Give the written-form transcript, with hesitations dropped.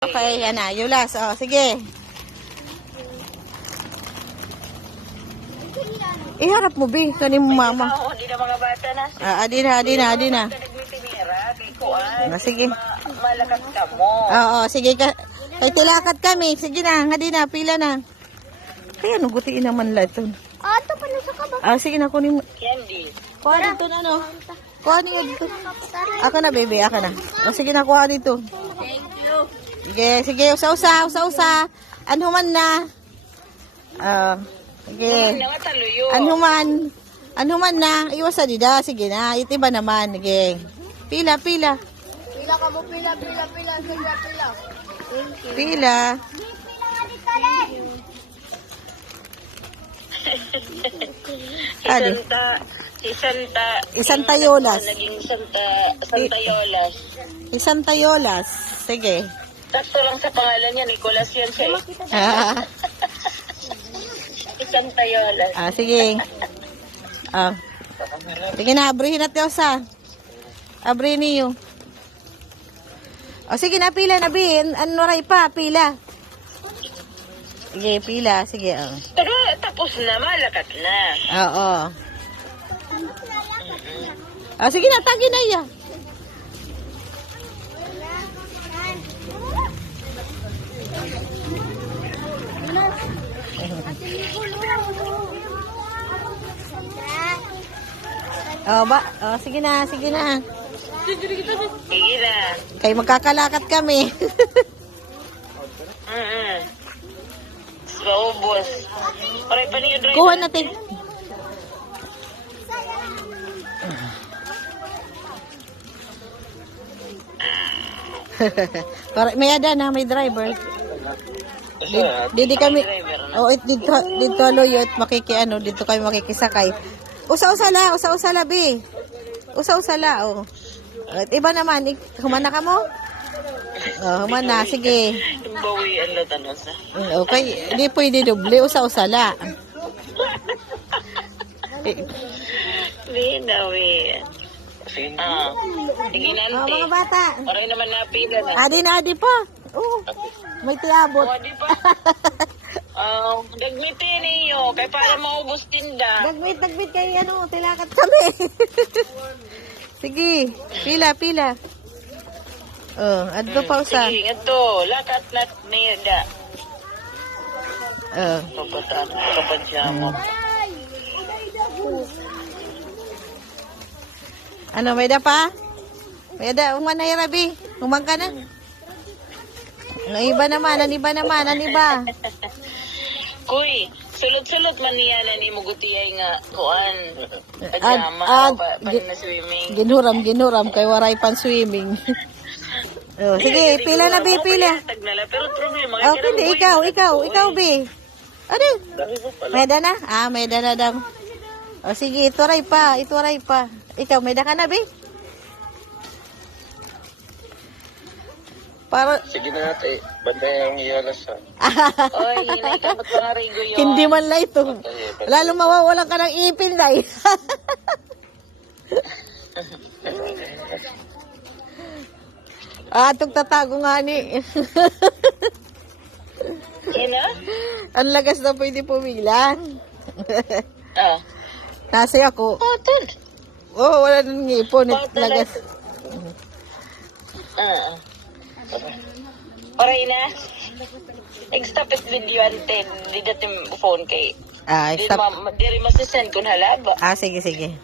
Okay, yan na. Yulas. O, sige. Iharap mo, Bi. Kanin mo, mama. Hindi na mga bata na. Adi na. Sige. Malakas ka mo. Oo, sige. Kay tilakat kami. Sige na. Adi na. Pila na. Kaya nugutiin naman lahat ito. Ito pa sa ka ba? Sige na. Kunin mo. Candy. Kuha dito na, no? Kuha niyo dito. Ako na, baby. Ako na. O, sige na. Kuha dito. Thank you. Sige. Usa. Anhuman na. Sige. Anhuman na. Iwas sa dida. Sige na. Itiba naman. Sige. Pila. Pila ka mo, pila. Pila. Santa Yolas. Naging Santa Yolas. Santa Yolas. Sige. Sakto lang sa pangalan niya, Nicolas yan siya. Santa Yolas. Sige. Sige na, abrihin natin sa. Abrihin niyo. Sige na, pila na, Bin. Ano ray pa, pila. Sige, pila. Sige, Pero tapos na, malakat na. Oo. Sige na, tagi na iya. Sige na. Sige na. Kay magkakalakat kami. Maubos. Paray pa niyo driver. Kuha natin. Para may ada na, may driver. Didi kami. Dito loyot dito kami makikisakay. Usa-usala, Bi. Usa-usala, oh. Iba naman, humana ka mo? Humana, sige. Bawian na tanong sa. Okay, hindi pwede doble, usa-usala. Binawian. Sige na, Mga bata. paray naman napila na. Adi pa. May tiabot. Di pa. Dagmitin niyo, kay para maubos tinda. Dagmit kay tilakat kami. Sige, pila. Adto pa usa. Sige, ito, lakat na nida. Kapadyamo. May da pa? May da, umanay Rabi. Umang ka na. Ang iba naman. Kuy, sulot-sulot man niya na ni Mugutiyay nga kuan. Pajama, pan na swimming. Ginuram kay waray pan swimming. Sige, pila na, Bi, pila. Pero problema, Hindi, ikaw, Bi. Ano? May da na? May da na daw. Sige, ituray pa. Ikaw, may da ka na, Bi? Sige na ate, bantay ang iyalas ha. Oy, dapat mga rigo yun. Hindi man lang ito. Lalo mawawalan ka ng ipil na eh. Atong tatago nga ni. Ang lagas na pwede pumilan. Kasi ako. Wala nang ngipon. Lagas. Oray na. Stop it video anten. Di dating phone kay. Stop. Di rin masisend kung halaba. Sige.